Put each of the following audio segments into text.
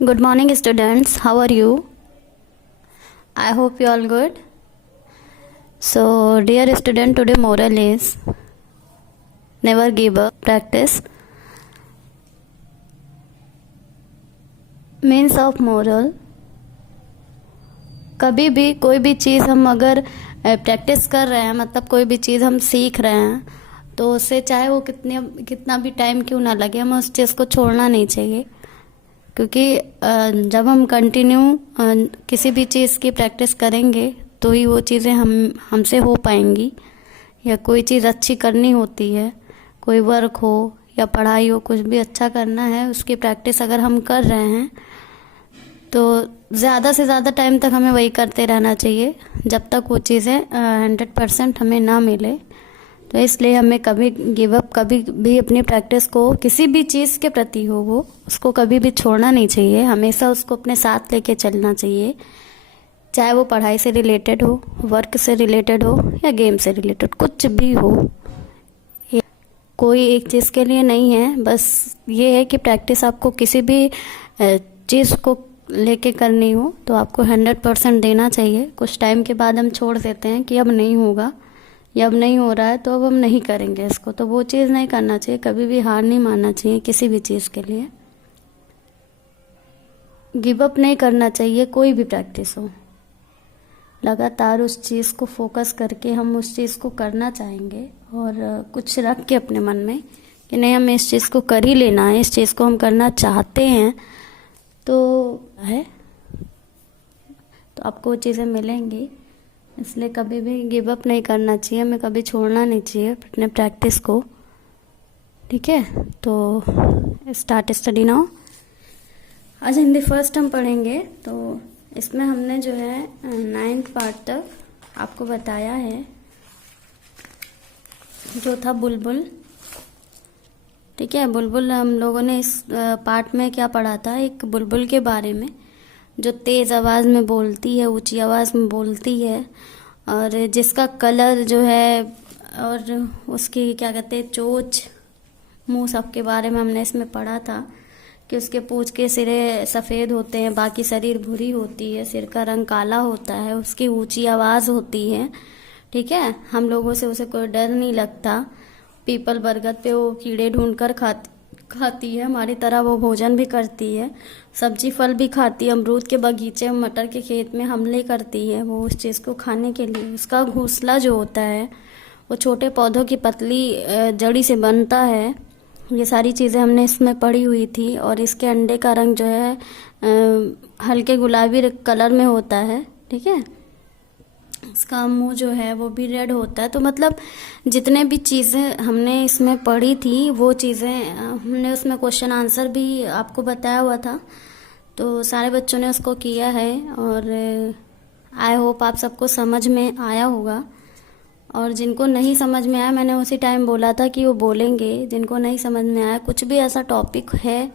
Good morning, students. How are you? I hope you all good. So, dear student, today moral is never give up. Practice. Means of moral. कभी भी कोई भी चीज़ हम अगर practice कर रहे हैं, मतलब कोई भी चीज़ हम सीख रहे हैं, तो उससे चाहे वो कितना भी टाइम क्यों ना लगे, हमें उस चीज़ को छोड़ना नहीं चाहिए। क्योंकि जब हम कंटिन्यू किसी भी चीज़ की प्रैक्टिस करेंगे तो ही वो चीज़ें हमसे हो पाएंगी। या कोई चीज़ अच्छी करनी होती है, कोई वर्क हो या पढ़ाई हो, कुछ भी अच्छा करना है, उसकी प्रैक्टिस अगर हम कर रहे हैं तो ज़्यादा से ज़्यादा टाइम तक हमें वही करते रहना चाहिए जब तक वो चीज़ें 100% हमें ना मिले। तो इसलिए हमें कभी गिव अप, कभी भी अपनी प्रैक्टिस को किसी भी चीज़ के प्रति हो वो उसको कभी भी छोड़ना नहीं चाहिए। हमेशा उसको अपने साथ लेके चलना चाहिए, चाहे वो पढ़ाई से रिलेटेड हो, वर्क से रिलेटेड हो या गेम से रिलेटेड, कुछ भी हो। कोई एक चीज़ के लिए नहीं है, बस ये है कि प्रैक्टिस आपको किसी भी चीज़ को लेके करनी हो तो आपको 100% देना चाहिए। कुछ टाइम के बाद हम छोड़ देते हैं कि अब नहीं होगा या अब नहीं हो रहा है तो अब हम नहीं करेंगे इसको, तो वो चीज़ नहीं करना चाहिए। कभी भी हार नहीं मानना चाहिए किसी भी चीज़ के लिए। गिव अप नहीं करना चाहिए, कोई भी प्रैक्टिस हो, लगातार उस चीज़ को फोकस करके हम उस चीज़ को करना चाहेंगे और कुछ रख के अपने मन में कि नहीं, हमें इस चीज़ को कर ही लेना है, इस चीज़ को हम करना चाहते हैं, तो है तो आपको वो चीज़ें मिलेंगी। इसलिए कभी भी गिव अप नहीं करना चाहिए, हमें कभी छोड़ना नहीं चाहिए अपने प्रैक्टिस को। ठीक है, तो स्टार्ट स्टडी नाउ। आज हिंदी फर्स्ट हम पढ़ेंगे, तो इसमें हमने जो है 9th पार्ट तक आपको बताया है, जो था बुलबुल। ठीक है, बुलबुल हम लोगों ने इस पार्ट में क्या पढ़ा था, एक बुलबुल के बारे में जो तेज़ आवाज़ में बोलती है, ऊंची आवाज़ में बोलती है, और जिसका कलर जो है और उसकी क्या कहते हैं चोंच, मुंह, सब के बारे में हमने इसमें पढ़ा था कि उसके पूंछ के सिरे सफ़ेद होते हैं, बाकी शरीर भूरी होती है, सिर का रंग काला होता है, उसकी ऊंची आवाज़ होती है। ठीक है, हम लोगों से उसे कोई डर नहीं लगता। पीपल बरगद पे वो कीड़े ढूंढ कर खाती है, हमारी तरह वो भोजन भी करती है, सब्जी फल भी खाती है, अमरूद के बगीचे, मटर के खेत में हमले करती है वो उस चीज़ को खाने के लिए। उसका घोंसला जो होता है वो छोटे पौधों की पतली जड़ी से बनता है। ये सारी चीज़ें हमने इसमें पढ़ी हुई थी। और इसके अंडे का रंग जो है हल्के गुलाबी कलर में होता है। ठीक है, इसका मुंह जो है वो भी रेड होता है। तो मतलब जितने भी चीज़ें हमने इसमें पढ़ी थी वो चीज़ें हमने उसमें क्वेश्चन आंसर भी आपको बताया हुआ था, तो सारे बच्चों ने उसको किया है और आई होप आप सबको समझ में आया होगा। और जिनको नहीं समझ में आया, मैंने उसी टाइम बोला था कि वो बोलेंगे। जिनको नहीं समझ में आया, कुछ भी ऐसा टॉपिक है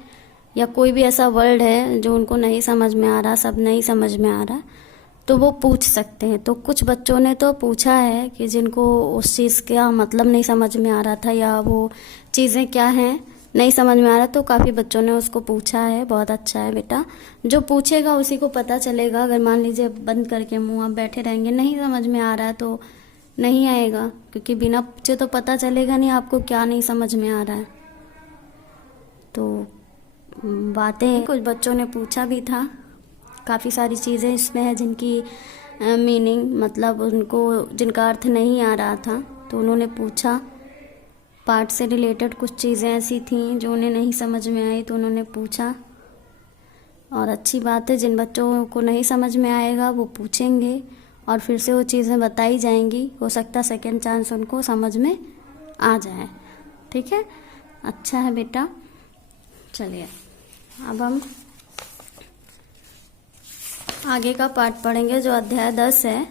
या कोई भी ऐसा वर्ड है जो उनको नहीं समझ में आ रहा, सब नहीं समझ में आ रहा, तो वो पूछ सकते हैं। तो कुछ बच्चों ने तो पूछा है कि जिनको उस चीज़ का मतलब नहीं समझ में आ रहा था या वो चीज़ें क्या हैं नहीं समझ में आ रहा, तो काफ़ी बच्चों ने उसको पूछा है। बहुत अच्छा है बेटा, जो पूछेगा उसी को पता चलेगा। अगर मान लीजिए बंद करके मुँह आप बैठे रहेंगे, नहीं समझ में आ रहा है तो नहीं आएगा, क्योंकि बिना पूछे तो पता चलेगा नहीं आपको क्या नहीं समझ में आ रहा है। तो बातें कुछ बच्चों ने पूछा भी था, काफ़ी सारी चीज़ें इसमें है जिनकी मीनिंग, मतलब उनको जिनका अर्थ नहीं आ रहा था, तो उन्होंने पूछा। पाठ से रिलेटेड कुछ चीज़ें ऐसी थीं जो उन्हें नहीं समझ में आई, तो उन्होंने पूछा। और अच्छी बात है, जिन बच्चों को नहीं समझ में आएगा वो पूछेंगे और फिर से वो चीज़ें बताई जाएंगी। हो सकता है सेकेंड चांस उनको समझ में आ जाए। ठीक है, अच्छा है बेटा। चलिए अब हम आगे का पाठ पढ़ेंगे, जो अध्याय 10 है।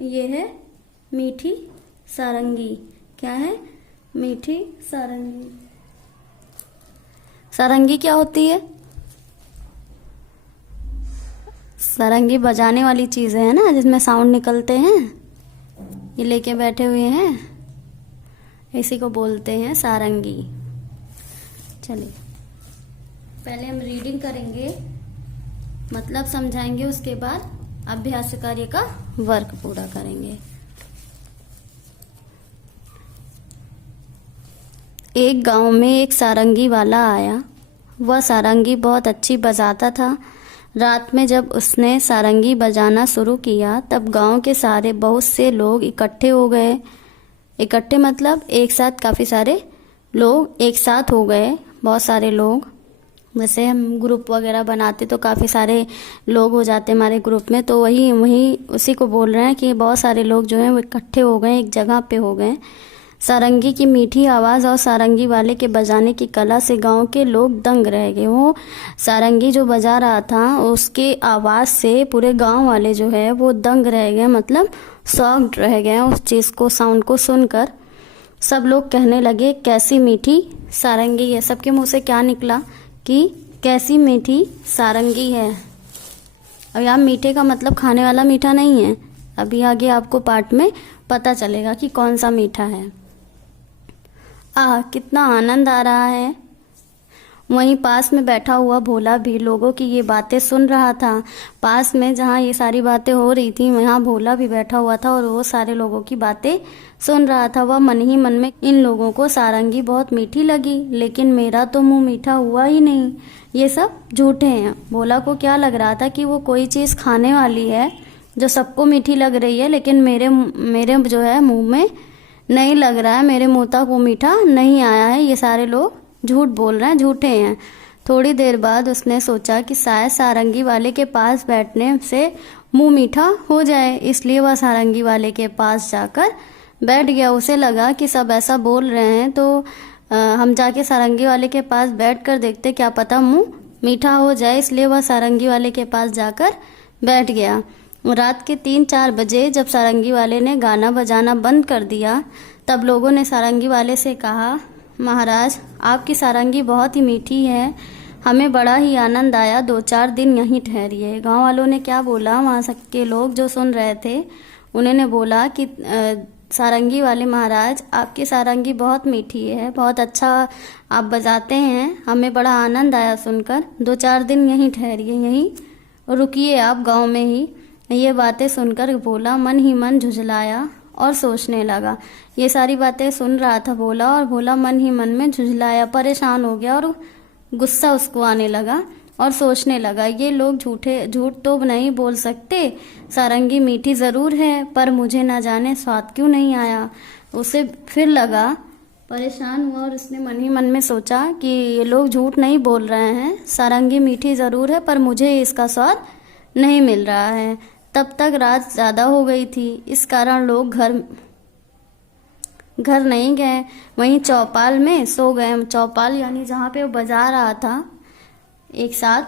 ये है मीठी सारंगी। क्या है? मीठी सारंगी। सारंगी क्या होती है? सारंगी बजाने वाली चीज़ें है ना, जिसमें साउंड निकलते हैं। ये लेके बैठे हुए हैं, इसी को बोलते हैं सारंगी। चलिए पहले हम रीडिंग करेंगे, मतलब समझाएंगे, उसके बाद अभ्यास कार्य का वर्क पूरा करेंगे। एक गांव में एक सारंगी वाला आया। वह सारंगी बहुत अच्छी बजाता था। रात में जब उसने सारंगी बजाना शुरू किया तब गांव के सारे बहुत से लोग इकट्ठे हो गए। इकट्ठे मतलब एक साथ, काफ़ी सारे लोग एक साथ हो गए, बहुत सारे लोग। जैसे हम ग्रुप वगैरह बनाते तो काफ़ी सारे लोग हो जाते हमारे ग्रुप में, तो वही उसी को बोल रहे हैं कि बहुत सारे लोग जो हैं वो इकट्ठे हो गए, एक जगह पे हो गए। सारंगी की मीठी आवाज़ और सारंगी वाले के बजाने की कला से गांव के लोग दंग रह गए। वो सारंगी जो बजा रहा था उसके आवाज़ से पूरे गांव वाले जो है वो दंग रह गए, मतलब शॉक्ड रह गए उस चीज़ को, साउंड को सुनकर। सब लोग कहने लगे कैसी मीठी सारंगी है। सबके मुंह से क्या निकला कि कैसी मीठी सारंगी है। अब यहाँ मीठे का मतलब खाने वाला मीठा नहीं है, अभी आगे आपको पाठ में पता चलेगा कि कौन सा मीठा है। कितना आनंद आ रहा है। वहीं पास में बैठा हुआ भोला भी लोगों की ये बातें सुन रहा था। पास में जहाँ ये सारी बातें हो रही थी वहाँ भोला भी बैठा हुआ था और वो सारे लोगों की बातें सुन रहा था। वह मन ही मन में, इन लोगों को सारंगी बहुत मीठी लगी, लेकिन मेरा तो मुंह मीठा हुआ ही नहीं, ये सब झूठे हैं। भोला को क्या लग रहा था कि वो कोई चीज़ खाने वाली है जो सबको मीठी लग रही है, लेकिन मेरे जो है मुंह में नहीं लग रहा है, मेरे मुंह तक वो मीठा नहीं आया है, ये सारे लोग झूठ बोल रहे हैं, झूठे हैं। थोड़ी देर बाद उसने सोचा कि शायद सारंगी वाले के पास बैठने से मुंह मीठा हो जाए, इसलिए वह सारंगी वाले के पास जाकर बैठ गया। उसे लगा कि सब ऐसा बोल रहे हैं तो हम जाके सारंगी वाले के पास बैठ कर देखते, क्या पता मुंह मीठा हो जाए, इसलिए वह सारंगी वाले के पास जाकर बैठ गया। रात के 3-4 बजे जब सारंगी वाले ने गाना बजाना बंद कर दिया तब लोगों ने सारंगी वाले से कहा, महाराज आपकी सारंगी बहुत ही मीठी है, हमें बड़ा ही आनंद आया, 2-4 दिन यहीं ठहरिए। गांव वालों ने क्या बोला, वहाँ के लोग जो सुन रहे थे उन्होंने बोला कि सारंगी वाले महाराज आपकी सारंगी बहुत मीठी है, बहुत अच्छा आप बजाते हैं, हमें बड़ा आनंद आया सुनकर, 2-4 दिन यहीं ठहरिए, यहीं रुकिए आप गाँव में ही। ये बातें सुनकर भोला मन ही मन झुझलाया और सोचने लगा। ये सारी बातें सुन रहा था भोला, और भोला मन ही मन में झुझलाया, परेशान हो गया और गुस्सा उसको आने लगा और सोचने लगा, ये लोग झूठ तो नहीं बोल सकते, सारंगी मीठी ज़रूर है पर मुझे ना जाने स्वाद क्यों नहीं आया। उसे फिर लगा, परेशान हुआ और उसने मन ही मन में सोचा कि ये लोग झूठ नहीं बोल रहे हैं, सारंगी मीठी ज़रूर है पर मुझे इसका स्वाद नहीं मिल रहा है। तब तक रात ज़्यादा हो गई थी, इस कारण लोग घर नहीं गए, वहीं चौपाल में सो गए। चौपाल यानी जहाँ पे वो बजा रहा था एक साथ,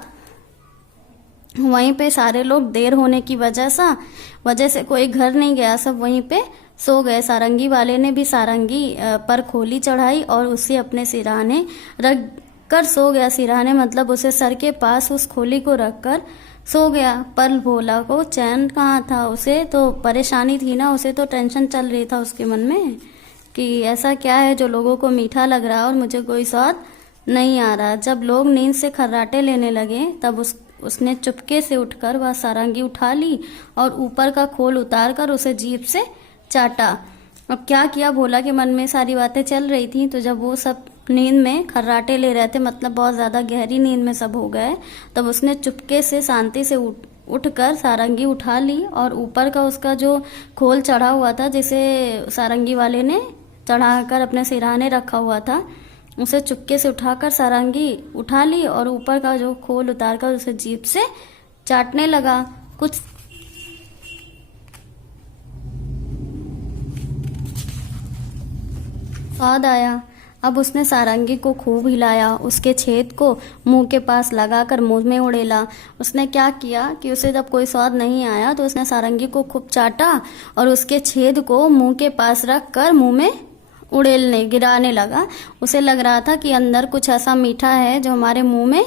वहीं पे सारे लोग देर होने की वजह से कोई घर नहीं गया, सब वहीं पे सो गए। सारंगी वाले ने भी सारंगी पर खोली चढ़ाई और उसे अपने सिरहाने रख कर सो गया। सिरहाने मतलब उसे सर के पास उस खोली को रख कर सो गया। पर भोला को चैन कहाँ था, उसे तो परेशानी थी ना, उसे तो टेंशन चल रही था उसके मन में कि ऐसा क्या है जो लोगों को मीठा लग रहा है और मुझे कोई स्वाद नहीं आ रहा। जब लोग नींद से खर्राटे लेने लगे तब उसने चुपके से उठकर वह सारंगी उठा ली और ऊपर का खोल उतार कर उसे जीभ से चाटा। अब क्या किया, भोला के मन में सारी बातें चल रही थी, तो जब वो सब नींद में खर्राटे ले रहे थे, मतलब बहुत ज़्यादा गहरी नींद में सब हो गए, तब उसने चुपके से शांति से उठकर सारंगी उठा ली और ऊपर का उसका जो खोल चढ़ा हुआ था, जिसे सारंगी वाले ने चढ़ाकर अपने सिरहाने रखा हुआ था, उसे चुपके से उठाकर सारंगी उठा ली और ऊपर का जो खोल उतारकर उसे जीभ से चाटने लगा। कुछ स्वाद आया। अब उसने सारंगी को खूब हिलाया, उसके छेद को मुंह के पास लगाकर मुंह में उड़ेला। उसने क्या किया कि उसे जब कोई स्वाद नहीं आया तो उसने सारंगी को खूब चाटा और उसके छेद को मुंह के पास रख कर मुंह में गिराने लगा। उसे लग रहा था कि अंदर कुछ ऐसा मीठा है जो हमारे मुंह में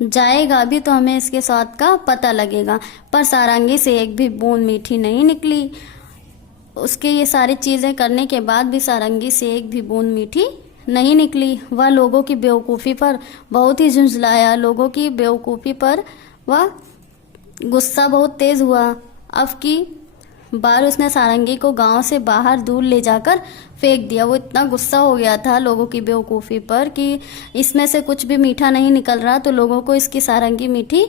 जाएगा भी तो हमें इसके स्वाद का पता लगेगा, पर सारंगी से एक भी बूंद मीठी नहीं निकली। उसके ये सारी चीज़ें करने के बाद भी सारंगी से एक भी बूंद मीठी नहीं निकली। वह लोगों की बेवकूफ़ी पर बहुत ही झुंझलाया, लोगों की बेवकूफ़ी पर वह गुस्सा बहुत तेज़ हुआ। अब की बार उसने सारंगी को गांव से बाहर दूर ले जाकर फेंक दिया। वो इतना गुस्सा हो गया था लोगों की बेवकूफ़ी पर कि इसमें से कुछ भी मीठा नहीं निकल रहा, तो लोगों को इसकी सारंगी मीठी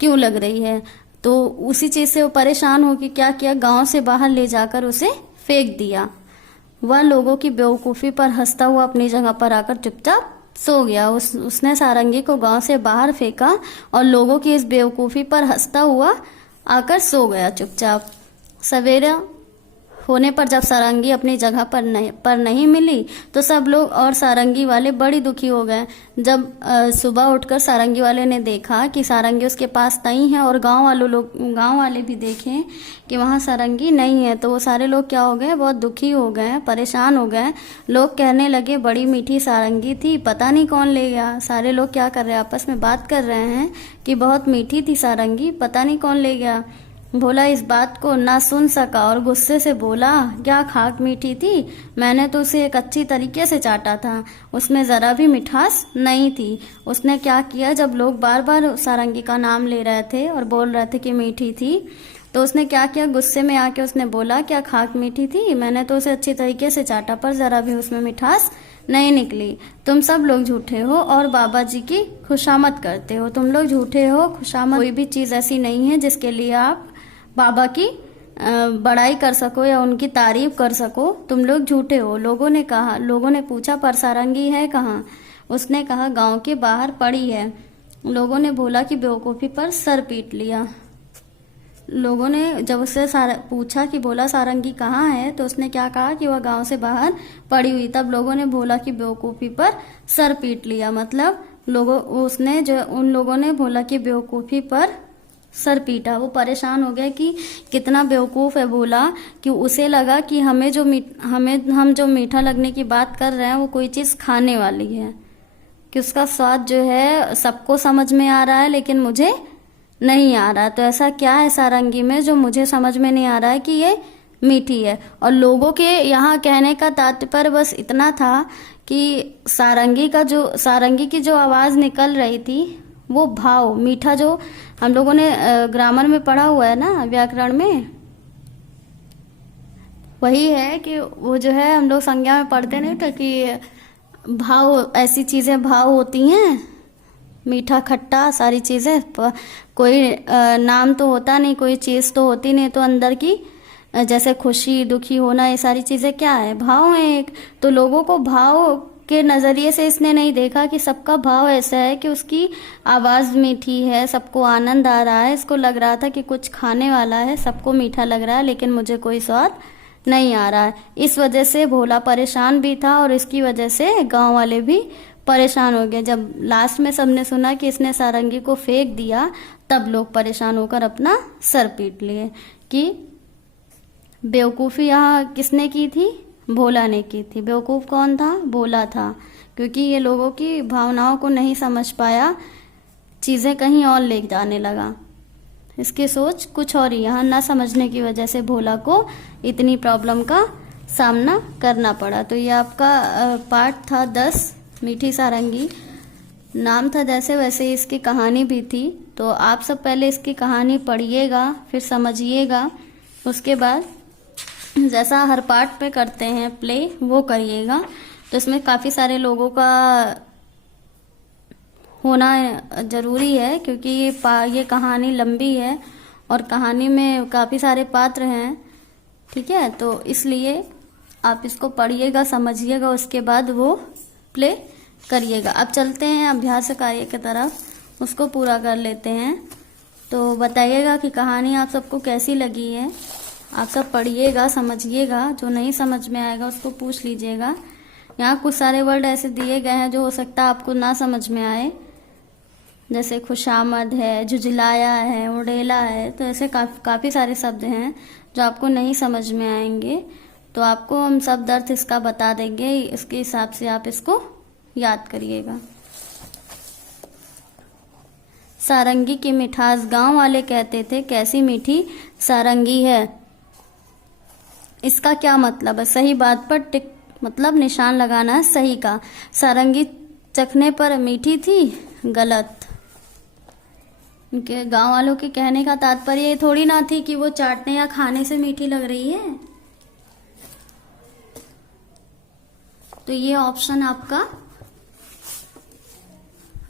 क्यों लग रही है। तो उसी चीज़ से वो परेशान हो कि क्या किया, गांव से बाहर ले जाकर उसे फेंक दिया। वह लोगों की बेवकूफ़ी पर हंसता हुआ अपनी जगह पर आकर चुपचाप सो गया। उसने सारंगी को गांव से बाहर फेंका और लोगों की इस बेवकूफ़ी पर हंसता हुआ आकर सो गया चुपचाप। सवेरा होने पर जब सारंगी अपनी जगह पर नहीं मिली तो सब लोग और सारंगी वाले बड़ी दुखी हो गए। जब सुबह उठकर सारंगी वाले ने देखा कि सारंगी उसके पास नहीं है और गांव वाले भी देखें कि वहाँ सारंगी नहीं है, तो वो सारे लोग क्या हो गए, बहुत दुखी हो गए, परेशान हो गए। लोग कहने लगे बड़ी मीठी सारंगी थी, पता नहीं कौन ले गया। सारे लोग क्या कर रहे हैं, आपस में बात कर रहे हैं कि बहुत मीठी थी सारंगी, पता नहीं कौन ले गया। भोला इस बात को ना सुन सका और गुस्से से बोला, क्या खाक मीठी थी, मैंने तो उसे एक अच्छी तरीके से चाटा था, उसमें ज़रा भी मिठास नहीं थी। उसने क्या किया, जब लोग बार बार सारंगी का नाम ले रहे थे और बोल रहे थे कि मीठी थी, तो उसने क्या किया, गुस्से में आके उसने बोला, क्या खाक मीठी थी, मैंने तो उसे अच्छी तरीके से चाटा पर ज़रा भी उसमें मिठास नहीं निकली। तुम सब लोग झूठे हो और बाबा जी की खुशामद करते हो। तुम लोग झूठे हो, खुशामद कोई भी चीज़ ऐसी नहीं है जिसके लिए आप बाबा की बड़ाई कर सको या उनकी तारीफ कर सको। तुम लोग झूठे हो। लोगों ने कहा, लोगों ने पूछा पर सारंगी है कहाँ। उसने कहा गांव के बाहर पड़ी है। लोगों ने भोला की बेवकूफ़ी पर सर पीट लिया। लोगों ने जब उससे पूछा कि भोला सारंगी कहाँ है, तो उसने क्या कहा कि वह गांव से बाहर पड़ी हुई। तब लोगों ने भोला की बेवकूफ़ी पर सर पीट लिया। मतलब उन लोगों ने भोला की बेवकूफ़ी पर सर पीटा। वो परेशान हो गए कि कितना बेवकूफ़ है भोला, कि उसे लगा कि हम जो मीठा लगने की बात कर रहे हैं वो कोई चीज़ खाने वाली है, कि उसका स्वाद जो है सबको समझ में आ रहा है लेकिन मुझे नहीं आ रहा। तो ऐसा क्या है सारंगी में जो मुझे समझ में नहीं आ रहा है कि ये मीठी है। और लोगों के यहाँ कहने का तात्पर्य बस इतना था कि सारंगी की जो आवाज़ निकल रही थी वो भाव मीठा, जो हम लोगों ने ग्रामर में पढ़ा हुआ है ना, व्याकरण में, वही है कि वो जो है हम लोग संज्ञा में पढ़ते नहीं थे कि भाव, ऐसी चीज़ें भाव होती हैं, मीठा खट्टा सारी चीज़ें। कोई नाम तो होता नहीं, कोई चीज़ तो होती नहीं, तो अंदर की जैसे खुशी दुखी होना, ये सारी चीज़ें क्या है, भाव है एक। तो लोगों को भाव के नज़रिए से इसने नहीं देखा कि सबका भाव ऐसा है कि उसकी आवाज़ मीठी है, सबको आनंद आ रहा है। इसको लग रहा था कि कुछ खाने वाला है, सबको मीठा लग रहा है लेकिन मुझे कोई स्वाद नहीं आ रहा है। इस वजह से भोला परेशान भी था और इसकी वजह से गांव वाले भी परेशान हो गए। जब लास्ट में सबने सुना कि इसने सारंगी को फेंक दिया, तब लोग परेशान होकर अपना सर पीट लिए कि बेवकूफ़ी यहाँ किसने की थी, भोला ने की थी। बेवकूफ़ कौन था, भोला था, क्योंकि ये लोगों की भावनाओं को नहीं समझ पाया, चीज़ें कहीं और ले जाने लगा। इसकी सोच कुछ और ही, यहाँ ना समझने की वजह से भोला को इतनी प्रॉब्लम का सामना करना पड़ा। तो ये आपका पार्ट था 10, मीठी सारंगी। नाम था जैसे वैसे ही इसकी कहानी भी थी। तो आप सब पहले इसकी कहानी पढ़िएगा, फिर समझिएगा, उसके बाद जैसा हर पार्ट पे करते हैं प्ले वो करिएगा। तो इसमें काफ़ी सारे लोगों का होना ज़रूरी है, क्योंकि ये कहानी लंबी है और कहानी में काफ़ी सारे पात्र हैं, ठीक है। तो इसलिए आप इसको पढ़िएगा, समझिएगा, उसके बाद वो प्ले करिएगा। अब चलते हैं अभ्यास कार्य की तरफ, उसको पूरा कर लेते हैं। तो बताइएगा कि कहानी आप सबको कैसी लगी है। आप सब पढ़िएगा, समझिएगा, जो नहीं समझ में आएगा उसको पूछ लीजिएगा। यहाँ कुछ सारे वर्ड ऐसे दिए गए हैं जो हो सकता है आपको ना समझ में आए, जैसे खुशामद है, झुझलाया है, उड़ेला है। तो ऐसे काफ़ी सारे शब्द हैं जो आपको नहीं समझ में आएंगे। तो आपको हम शब्द अर्थ इसका बता देंगे, इसके हिसाब से आप इसको याद करिएगा। सारंगी की मिठास, गांव वाले कहते थे कैसी मीठी सारंगी है। इसका क्या मतलब है, सही बात पर टिक मतलब निशान लगाना है सही का। सारंगी चखने पर मीठी थी, गलत। उनके गांव वालों के कहने का तात्पर्य ये थोड़ी ना थी कि वो चाटने या खाने से मीठी लग रही है। तो ये ऑप्शन आपका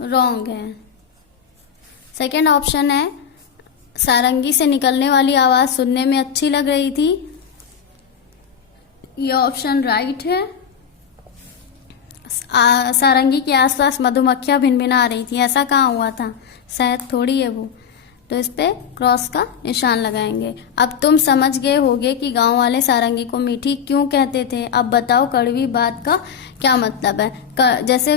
रॉन्ग है। सेकंड ऑप्शन है सारंगी से निकलने वाली आवाज सुनने में अच्छी लग रही थी। ये ऑप्शन राइट है। सारंगी के आसपास मधुमक्खियां भिनभिना रही थी, ऐसा कहाँ हुआ था, शायद थोड़ी है वो। तो इस पे क्रॉस का निशान लगाएंगे। अब तुम समझ गए होगे कि गांव वाले सारंगी को मीठी क्यों कहते थे। अब बताओ कड़वी बात का क्या मतलब है। जैसे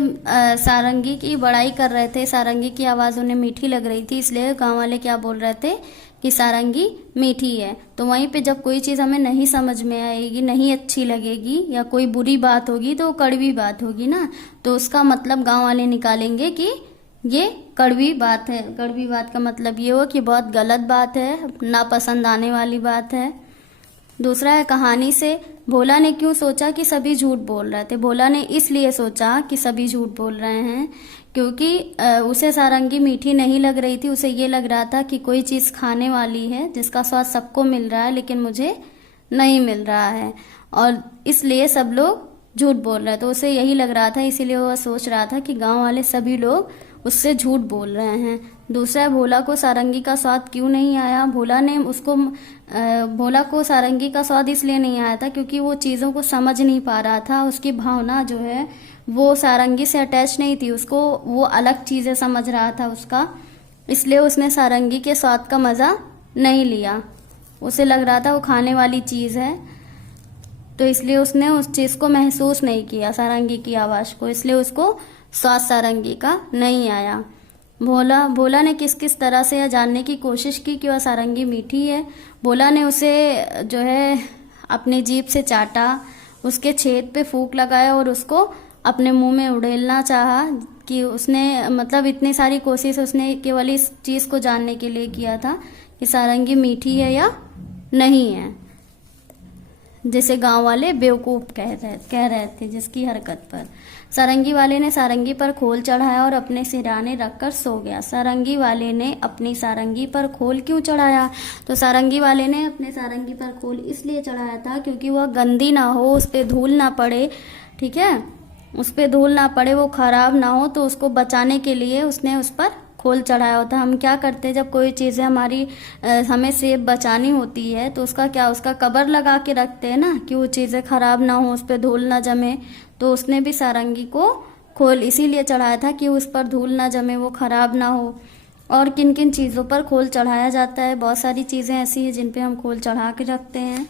सारंगी की बड़ाई कर रहे थे, सारंगी की आवाज उन्हें मीठी लग रही थी, इसलिए गांव वाले क्या बोल रहे थे कि सारंगी मीठी है। तो वहीं पे जब कोई चीज हमें नहीं समझ में आएगी, नहीं अच्छी लगेगी या कोई बुरी बात होगी तो कड़वी बात होगी ना। तो उसका मतलब गांव वाले निकालेंगे कि ये कड़वी बात है। कड़वी बात का मतलब ये हो कि बहुत गलत बात है, ना पसंद आने वाली बात है। दूसरा है कहानी से भोला ने क्यों सोचा कि सभी झूठ बोल रहे थे। भोला ने इसलिए सोचा कि सभी झूठ बोल रहे हैं क्योंकि उसे सारंगी मीठी नहीं लग रही थी। उसे ये लग रहा था कि कोई चीज खाने वाली है जिसका स्वाद सबको मिल रहा है लेकिन मुझे नहीं मिल रहा है, और इसलिए सब लोग झूठ बोल रहे हैं। तो उसे यही लग रहा था, इसीलिए वह सोच रहा था कि गांव वाले सभी लोग उससे झूठ बोल रहे हैं। दूसरा, भोला को सारंगी का स्वाद क्यों नहीं आया। भोला को सारंगी का स्वाद इसलिए नहीं आया था क्योंकि वो चीज़ों को समझ नहीं पा रहा था। उसकी भावना जो है वो सारंगी से अटैच नहीं थी, उसको वो अलग चीज़ें समझ रहा था उसका, इसलिए उसने सारंगी के स्वाद का मज़ा नहीं लिया। उसे लग रहा था वो खाने वाली चीज़ है, तो इसलिए उसने उस चीज़ को महसूस नहीं किया, सारंगी की आवाज़ को, इसलिए उसको स्वाद सारंगी का नहीं आया। भोला ने किस किस तरह से यह जानने की कोशिश की कि वह सारंगी मीठी है। भोला ने उसे जो है अपनी जीभ से चाटा, उसके छेद पे फूंक लगाया और उसको अपने मुंह में उड़ेलना चाहा। कि उसने मतलब इतनी सारी कोशिश उसने केवल इस चीज़ को जानने के लिए किया था कि सारंगी मीठी है या नहीं है, जिसे गांव वाले बेवकूफ़ कह रहे थे जिसकी हरकत पर। सारंगी वाले ने सारंगी पर खोल चढ़ाया और अपने सिरहाने रखकर सो गया। सारंगी वाले ने अपनी सारंगी पर खोल क्यों चढ़ाया। तो सारंगी वाले ने अपने सारंगी पर खोल इसलिए चढ़ाया था क्योंकि वह गंदी ना हो, उस पर धूल ना पड़े, ठीक है, उस पर धूल ना पड़े, वो खराब ना हो, तो उसको बचाने के लिए उसने उस पर खोल चढ़ाया होता। हम क्या करते हैं जब कोई चीज़ें हमें सेब बचानी होती है तो उसका कवर लगा के रखते हैं ना कि वो चीज़ें खराब ना हो, उस पर धूल ना जमे। तो उसने भी सारंगी को खोल इसीलिए चढ़ाया था कि उस पर धूल ना जमे, वो खराब ना हो। और किन किन चीज़ों पर खोल चढ़ाया जाता है, बहुत सारी चीज़ें ऐसी हैं जिन पे हम खोल चढ़ा के रखते हैं।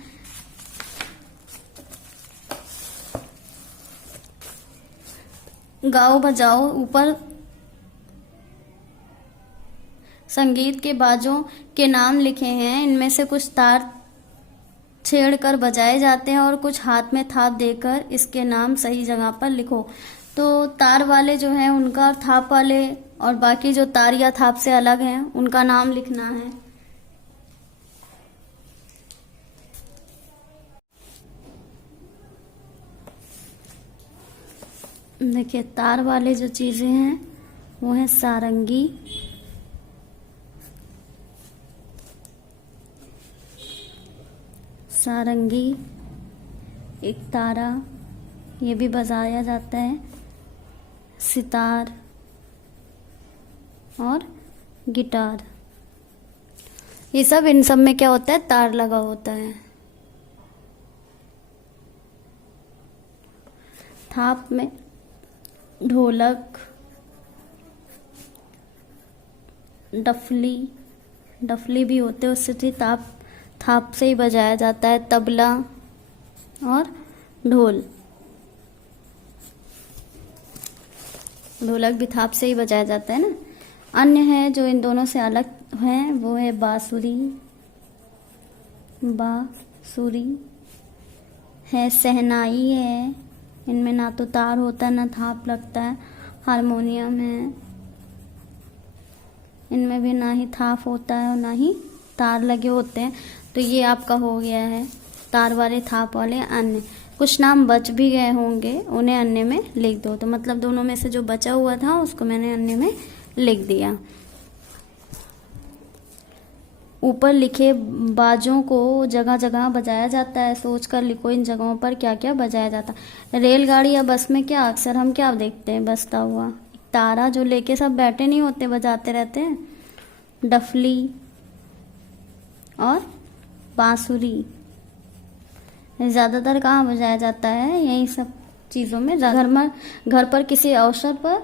गाओ बजाओ ऊपर संगीत के बाजों के नाम लिखे हैं। इनमें से कुछ तार छेड़कर बजाए जाते हैं और कुछ हाथ में थाप देकर इसके नाम सही जगह पर लिखो। तो तार वाले जो हैं उनका, थाप वाले और बाकी जो तार या थाप से अलग हैं उनका नाम लिखना है। देखिए तार वाले जो चीजें हैं वो है सारंगी, एक तारा, ये भी बजाया जाता है, सितार और गिटार। ये सब, इन सब में क्या होता है, तार लगा होता है। थाप में ढोलक, डफली भी होते हैं, उससे थाप से ही बजाया जाता है। तबला और ढोलक भी थाप से ही बजाया जाता है ना। अन्य है जो इन दोनों से अलग है वो है बांसुरी है, शहनाई है, इनमें ना तो तार होता है ना थाप लगता है। हारमोनियम है, इनमें भी ना ही थाप होता है और ना ही तार लगे होते हैं। तो ये आपका हो गया है तार वाले, थाप वाले, अन्य। कुछ नाम बच भी गए होंगे, उन्हें अन्य में लिख दो। तो मतलब दोनों में से जो बचा हुआ था उसको मैंने अन्य में लिख दिया। ऊपर लिखे बाजों को जगह जगह बजाया जाता है, सोच कर लिखो इन जगहों पर क्या क्या बजाया जाता है। रेलगाड़ी या बस में क्या अक्सर हम क्या देखते हैं बजता हुआ? तारा, जो लेके सब बैठे नहीं होते, बजाते रहते हैं। डफली और बांसुरी ज़्यादातर कहाँ बजाया जाता है? यही सब चीज़ों में। घर पर किसी अवसर पर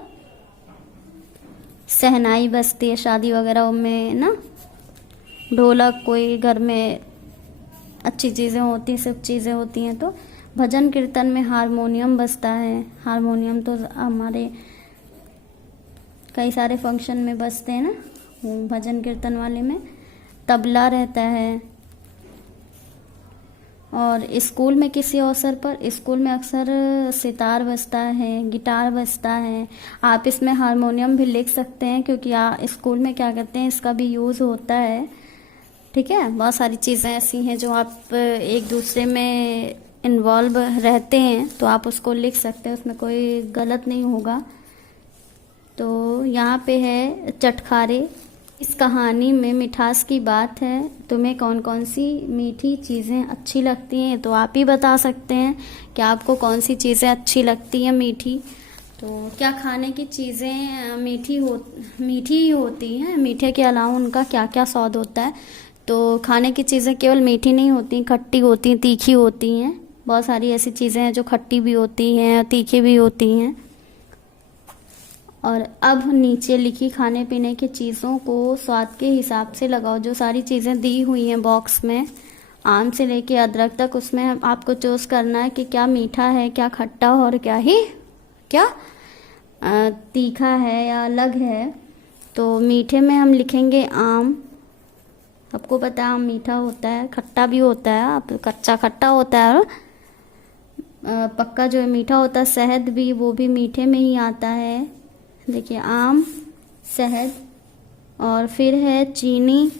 शहनाई बजती है, शादी वगैरह में ना, ढोलक, कोई घर में अच्छी चीज़ें होती हैं, सब चीज़ें होती हैं। तो भजन कीर्तन में हारमोनियम बजता है। हारमोनियम तो हमारे कई सारे फंक्शन में बजते हैं ना, भजन कीर्तन वाले में। तबला रहता है। और स्कूल में किसी अवसर पर, स्कूल में अक्सर सितार बजता है, गिटार बजता है। आप इसमें हारमोनियम भी लिख सकते हैं, क्योंकि स्कूल में क्या करते हैं, इसका भी यूज़ होता है। ठीक है, बहुत सारी चीज़ें ऐसी हैं जो आप एक दूसरे में इन्वॉल्व रहते हैं, तो आप उसको लिख सकते हैं, उसमें कोई गलत नहीं होगा। तो यहाँ पे है चटखारे। इस कहानी में मिठास की बात है। तुम्हें कौन कौन सी मीठी चीज़ें अच्छी लगती हैं? तो आप ही बता सकते हैं कि आपको कौन सी चीज़ें अच्छी लगती हैं मीठी। तो क्या खाने की चीज़ें मीठी ही होती हैं? मीठे के अलावा उनका क्या क्या स्वाद होता है? तो खाने की चीज़ें केवल मीठी नहीं होती, खट्टी होती हैं, तीखी होती हैं। बहुत सारी ऐसी चीज़ें हैं जो खट्टी भी होती हैं, तीखी भी होती हैं। और अब नीचे लिखी खाने पीने की चीज़ों को स्वाद के हिसाब से लगाओ। जो सारी चीज़ें दी हुई हैं बॉक्स में, आम से लेके अदरक तक, उसमें आपको चूज़ करना है कि क्या मीठा है, क्या खट्टा और क्या तीखा है या अलग है। तो मीठे में हम लिखेंगे आम। आपको पता है आम मीठा होता है, खट्टा भी होता है, आप कच्चा खट्टा होता है, और पक्का जो है मीठा होता है। शहद भी, वो भी मीठे में ही आता है। देखिए, आम, शहद, और फिर है चीनी।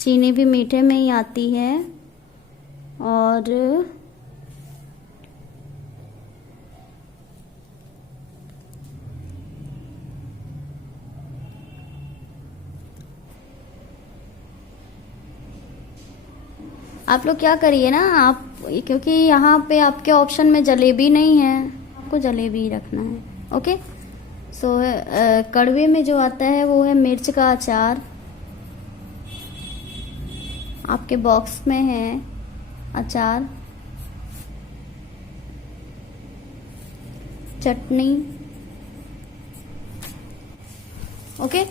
चीनी भी मीठे में ही आती है। और आप लोग क्या करिए ना, आप, क्योंकि यहाँ पे आपके ऑप्शन में जलेबी नहीं है, आपको जलेबी ही रखना है। ओके। सो कड़वे में जो आता है वो है मिर्च का अचार। आपके बॉक्स में है अचार, चटनी। ओके,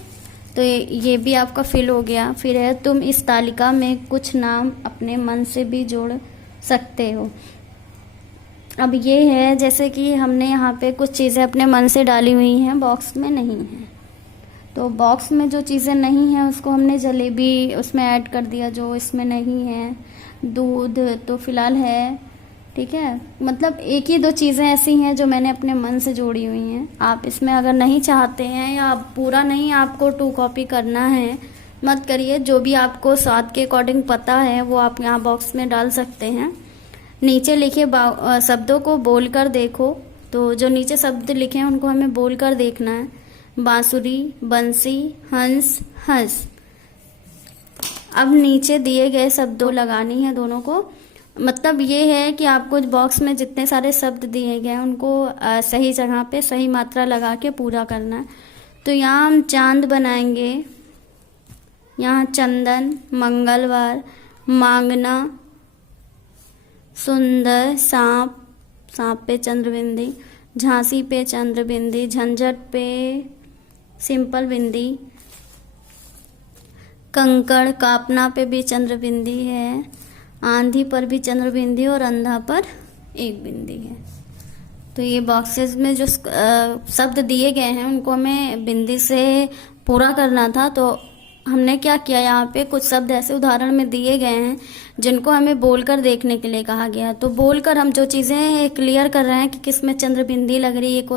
तो ये भी आपका फिल हो गया। फिर है तुम इस तालिका में कुछ नाम अपने मन से भी जोड़ सकते हो। अब ये है जैसे कि हमने यहाँ पे कुछ चीज़ें अपने मन से डाली हुई हैं, बॉक्स में नहीं है। तो बॉक्स में जो चीज़ें नहीं हैं उसको हमने जलेबी उसमें ऐड कर दिया, जो इसमें नहीं है। दूध तो फिलहाल है, ठीक है। मतलब एक ही दो चीज़ें ऐसी हैं जो मैंने अपने मन से जोड़ी हुई हैं। आप इसमें अगर नहीं चाहते हैं या पूरा नहीं आपको 2 कॉपी करना है, मत करिए। जो भी आपको स्वाद के अकॉर्डिंग पता है वो आप यहाँ बॉक्स में डाल सकते हैं। नीचे लिखे शब्दों को बोलकर देखो। तो जो नीचे शब्द लिखे हैं उनको हमें बोलकर देखना है। बांसुरी, बंसी, हंस, हंस। अब नीचे दिए गए शब्दों लगानी है दोनों को। मतलब ये है कि आपको बॉक्स में जितने सारे शब्द दिए गए हैं उनको सही जगह पे सही मात्रा लगा के पूरा करना है। तो यहाँ हम चांद बनाएंगे, यहाँ चंदन, मंगलवार, मांगना, सुंदर, सांप, सांप पे चंद्रबिंदी, झांसी पे चंद्रबिंदी, झंझट पे सिंपल बिंदी, कंकड़, कापना पे भी चंद्रबिंदी है, आंधी पर भी चंद्रबिंदी और अंधा पर एक बिंदी है। तो ये बॉक्सेस में जो शब्द दिए गए हैं उनको हमें बिंदी से पूरा करना था। तो हमने क्या किया, यहाँ पे कुछ शब्द ऐसे उदाहरण में दिए गए हैं जिनको हमें बोलकर देखने के लिए कहा गया है। तो बोलकर हम जो चीज़ें क्लियर कर रहे हैं कि किस में चंद्र बिंदी लग रही है,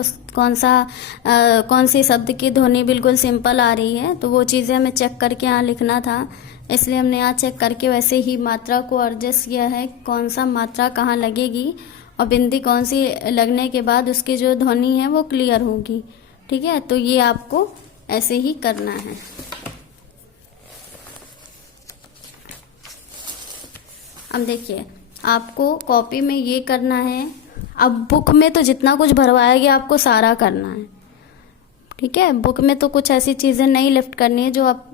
कौन सी शब्द की ध्वनि बिल्कुल सिंपल आ रही है, तो वो चीज़ें हमें चेक करके यहाँ लिखना था। इसलिए हमने यहाँ चेक करके वैसे ही मात्रा को एडजस्ट किया है, कौन सा मात्रा कहाँ लगेगी और बिंदी कौन सी लगने के बाद उसकी जो ध्वनि है वो क्लियर होगी। ठीक है, तो ये आपको ऐसे ही करना है। अब देखिए, आपको कॉपी में ये करना है। अब बुक में तो जितना कुछ भरवाया गया आपको सारा करना है। ठीक है, बुक में तो कुछ ऐसी चीज़ें नहीं लिफ्ट करनी है जो आप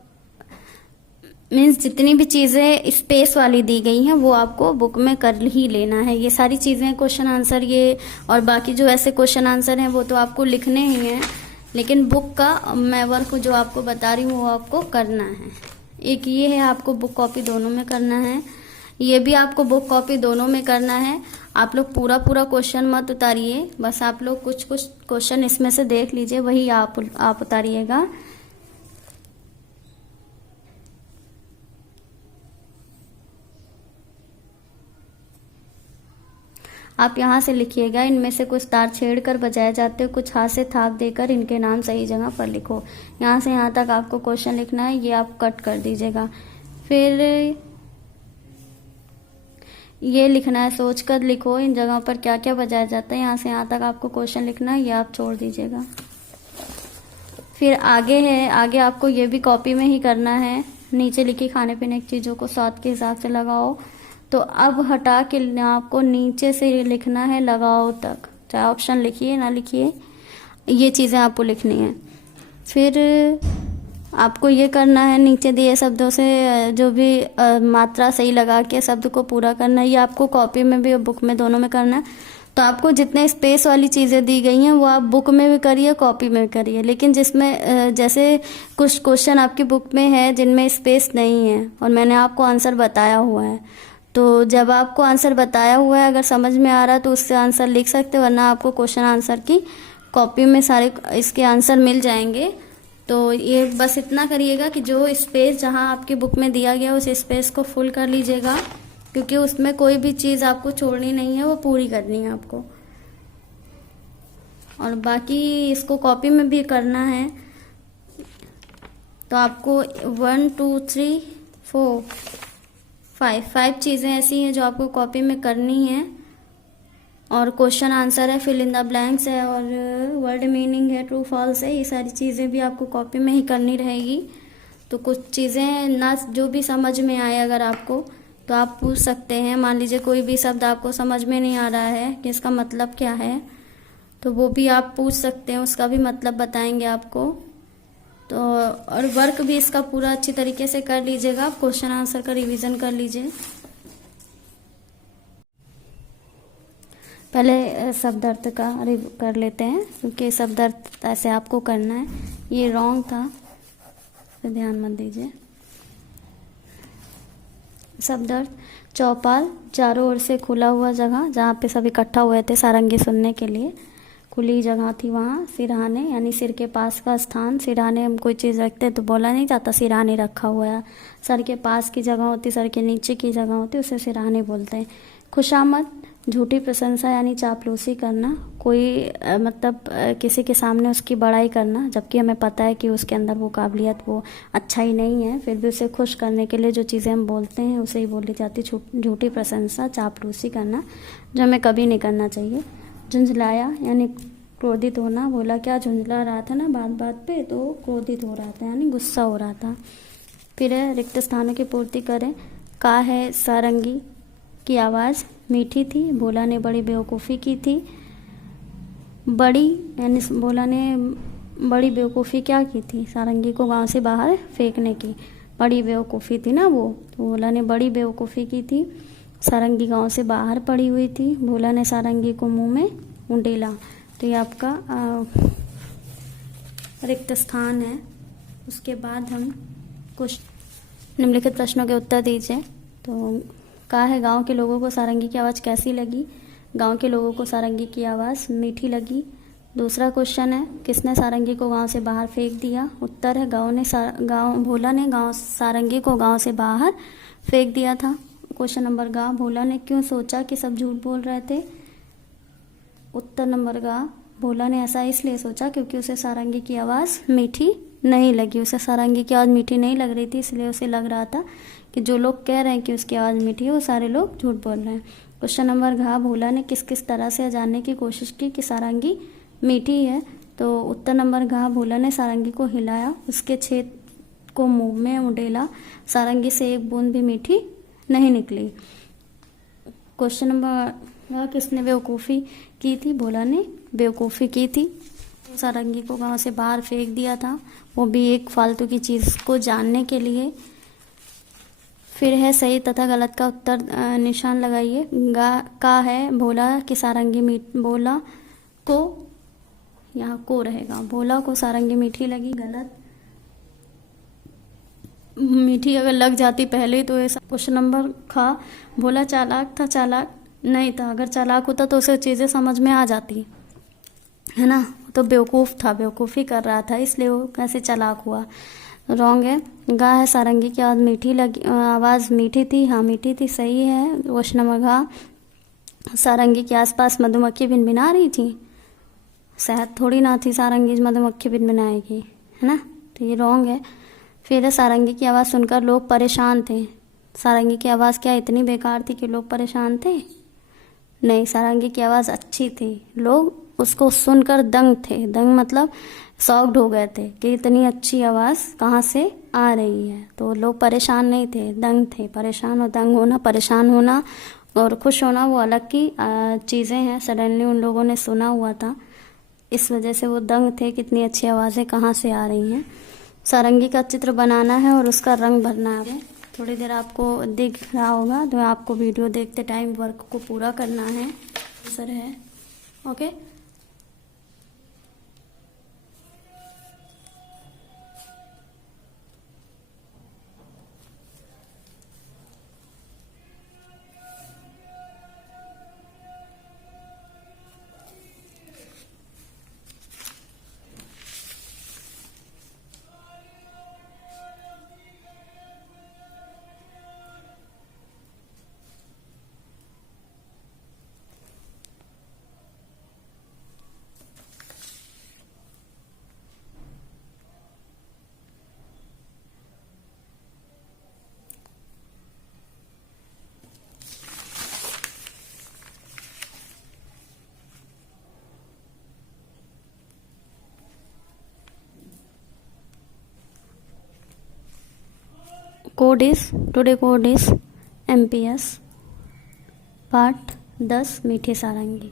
मीन्स जितनी भी चीज़ें स्पेस वाली दी गई हैं वो आपको बुक में कर ही लेना है। ये सारी चीज़ें क्वेश्चन आंसर ये और बाकी जो ऐसे क्वेश्चन आंसर हैं वो तो आपको लिखने ही हैं, लेकिन बुक का मैं वर्क जो आपको बता रही हूँ वो आपको करना है। एक ये है, आपको बुक कॉपी दोनों में करना है, ये भी आपको बुक कॉपी दोनों में करना है। आप लोग पूरा क्वेश्चन मत उतारिए, बस आप लोग कुछ क्वेश्चन इसमें से देख लीजिए, वही आप उतारिएगा। आप यहाँ से लिखिएगा, इनमें से कुछ तार छेड़कर बजाए जाते हो, कुछ हाथ से थाप देकर इनके नाम सही जगह पर लिखो। यहाँ से यहाँ तक आपको क्वेश्चन लिखना है, ये आप कट कर दीजिएगा। फिर ये लिखना है, सोचकर लिखो इन जगहों पर क्या क्या बजाया जाता है। यहाँ से यहाँ तक आपको क्वेश्चन लिखना है, ये आप छोड़ दीजिएगा। फिर आगे है, आगे आपको ये भी कॉपी में ही करना है। नीचे लिखी खाने पीने की चीज़ों को स्वाद के हिसाब से लगाओ। तो अब हटा के आपको नीचे से लिखना है लगाओ तक, चाहे ऑप्शन लिखिए ना लिखिए, ये चीज़ें आपको लिखनी है। फिर आपको ये करना है, नीचे दिए शब्दों से जो भी मात्रा सही लगा के शब्द को पूरा करना है। ये आपको कॉपी में भी और बुक में दोनों में करना है। तो आपको जितने स्पेस वाली चीज़ें दी गई हैं वो आप बुक में भी करिए, कॉपी में करिए, लेकिन जिसमें जैसे कुछ क्वेश्चन आपकी बुक में है जिनमें स्पेस नहीं है और मैंने आपको आंसर बताया हुआ है, तो जब आपको आंसर बताया हुआ है अगर समझ में आ रहा है तो उससे आंसर लिख सकते हो, वरना आपको क्वेश्चन आंसर की कॉपी में सारे इसके आंसर मिल जाएंगे। तो ये बस इतना करिएगा कि जो स्पेस जहाँ आपकी बुक में दिया गया उस स्पेस को फुल कर लीजिएगा, क्योंकि उसमें कोई भी चीज़ आपको छोड़नी नहीं है, वो पूरी करनी है आपको। और बाकी इसको कॉपी में भी करना है। तो आपको 1 2 3 4 5 चीज़ें ऐसी हैं जो आपको कॉपी में करनी है। और क्वेश्चन आंसर है, फिल इन द ब्लैंक्स है, और वर्ड मीनिंग है, ट्रू फॉल्स है, ये सारी चीज़ें भी आपको कॉपी में ही करनी रहेगी। तो कुछ चीज़ें ना जो भी समझ में आए अगर आपको, तो आप पूछ सकते हैं। मान लीजिए कोई भी शब्द आपको समझ में नहीं आ रहा है कि इसका मतलब क्या है, तो वो भी आप पूछ सकते हैं, उसका भी मतलब बताएंगे आपको। तो और वर्क भी इसका पूरा अच्छी तरीके से कर लीजिएगा, आप क्वेश्चन आंसर का रिवीजन कर लीजिए। पहले शब्द अर्थ का कर लेते हैं, क्योंकि शब्द अर्थ ऐसे आपको करना है। ये रॉन्ग था, तो ध्यान मत दीजिए। शब्द अर्थ, चौपाल, चारों ओर से खुला हुआ जगह जहाँ पे सब इकट्ठा हुए थे सारंगी सुनने के लिए, खुली जगह थी वहाँ। सिरहाने यानी सिर के पास का स्थान, सिरहाने हम कोई चीज़ रखते तो बोला नहीं जाता सिरहाने रखा हुआ है। सर के पास की जगह होती, सर के नीचे की जगह होती, उसे सिरहाने बोलते हैं। खुशामद, झूठी प्रशंसा यानी चापलूसी करना, कोई किसी के सामने उसकी बड़ाई करना जबकि हमें पता है कि उसके अंदर वो काबिलियत वो अच्छा ही नहीं है, फिर भी उसे खुश करने के लिए जो चीज़ें हम बोलते हैं उसे ही बोली जाती झूठी प्रशंसा, चापलूसी करना, जो हमें कभी नहीं करना चाहिए। झुंझलाया यानी क्रोधित होना, बोला क्या झुंझला रहा था ना बात बात पे, तो क्रोधित हो रहा था यानी गुस्सा हो रहा था। फिर है रिक्त स्थानों की पूर्ति करें। का है सारंगी की आवाज़ मीठी थी, भोला ने बड़ी बेवकूफ़ी की थी। बड़ी यानी भोला ने बड़ी बेवकूफ़ी क्या की थी, सारंगी को गांव से बाहर फेंकने की, बड़ी बेवकूफ़ी थी ना वो, तो भोला ने बड़ी बेवकूफ़ी की थी। सारंगी गांव से बाहर पड़ी हुई थी, भोला ने सारंगी को मुंह में उंडेला। तो ये आपका रिक्त स्थान है। उसके बाद हम कुछ निम्नलिखित प्रश्नों के उत्तर दीजिए। तो कहा है गांव के लोगों को सारंगी की आवाज़ कैसी लगी। गांव के लोगों को सारंगी की आवाज़ मीठी लगी। दूसरा क्वेश्चन है, किसने सारंगी को गांव से बाहर फेंक दिया? उत्तर है भोला ने सारंगी को गांव से बाहर फेंक दिया था। क्वेश्चन नंबर ग, भोला ने क्यों सोचा कि सब झूठ बोल रहे थे? उत्तर नंबर ग, भोला ने ऐसा इसलिए सोचा क्योंकि उसे सारंगी की आवाज़ मीठी नहीं लगी। उसे सारंगी की आवाज़ मीठी नहीं लग रही थी, इसलिए उसे लग रहा था कि जो लोग कह रहे हैं कि उसकी आवाज़ मीठी है वो सारे लोग झूठ बोल रहे हैं। क्वेश्चन नंबर घ, भोला ने किस किस तरह से जानने की कोशिश की कि सारंगी मीठी है? तो उत्तर नंबर घ, भोला ने सारंगी को हिलाया, उसके छेद को मुंह में उंडेला, सारंगी से एक बूंद भी मीठी नहीं निकली। क्वेश्चन नंबर, किसने बेवकूफ़ी की थी? भोला ने बेवकूफ़ी की थी, सारंगी को गांव से बाहर फेंक दिया था, वो भी एक फालतू की चीज़ को जानने के लिए। फिर है सही तथा गलत का उत्तर निशान लगाइए। का है भोला की सारंगी भोला को, यहाँ को रहेगा, भोला को सारंगी मीठी लगी, गलत। मीठी अगर लग जाती पहले तो ऐसा। क्वेश्चन नंबर ख, भोला चालाक था? चालाक नहीं था। अगर चालाक होता तो उसे चीज़ें समझ में आ जाती है ना, तो बेवकूफ़ था, बेवकूफ़ी कर रहा था, इसलिए वो कैसे चालाक हुआ? रॉन्ग है। गा है सारंगी की आवाज़ मीठी थी? हाँ मीठी थी, सही है। क्वेश्चन नंबर घ, सारंगी के आसपास मधुमक्खी भिनभिना रही थी? शहद थोड़ी ना थी सारंगी मधुमक्खी भिनभिनाएगी, है ना, तो ये रॉन्ग है। फिर है सारंगी की आवाज़ सुनकर लोग परेशान थे? सारंगी की आवाज़ क्या इतनी बेकार थी कि लोग परेशान थे? नहीं, सारंगी की आवाज़ अच्छी थी, लोग उसको सुनकर दंग थे। दंग मतलब शॉक्ड हो गए थे कि इतनी अच्छी आवाज़ कहाँ से आ रही है। तो लोग परेशान नहीं थे, दंग थे। परेशान और दंग होना, परेशान होना और खुश होना वो अलग की चीज़ें हैं। सडनली उन लोगों ने सुना हुआ था, इस वजह से वो दंग थे, कितनी अच्छी आवाज़ें कहाँ से आ रही हैं। सारंगी का चित्र बनाना है और उसका रंग भरना है। थोड़ी देर आपको दिख रहा होगा, तो आपको वीडियो देखते टाइम वर्क को पूरा करना है। आंसर है okay. Today code is MPS part 10 मीठी सारंगी।